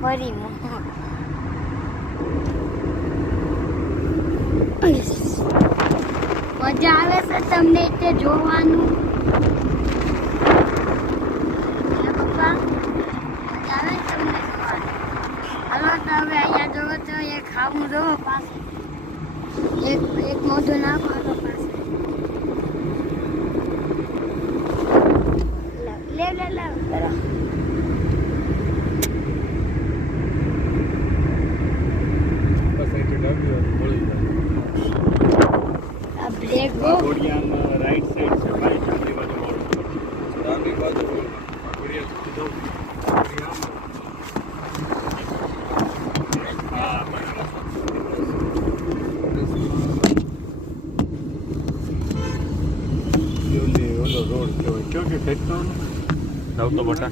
ફરી મજા આવે છે તમને તે જોવાનું? પપ્પા મજા આવે તમને જોવાનું? હાલો તો હવે અહીંયા જોવો તો એ ખાવું જોવો પાસે એક મોઢું નાખો તો પાસે લે બરાબર. બ્રેક બહુ રાઈટ સાઈડ છે ભાઈ, ડાબી બાજુ રોડ કયો કે ફેક્ટરી નવતો બટા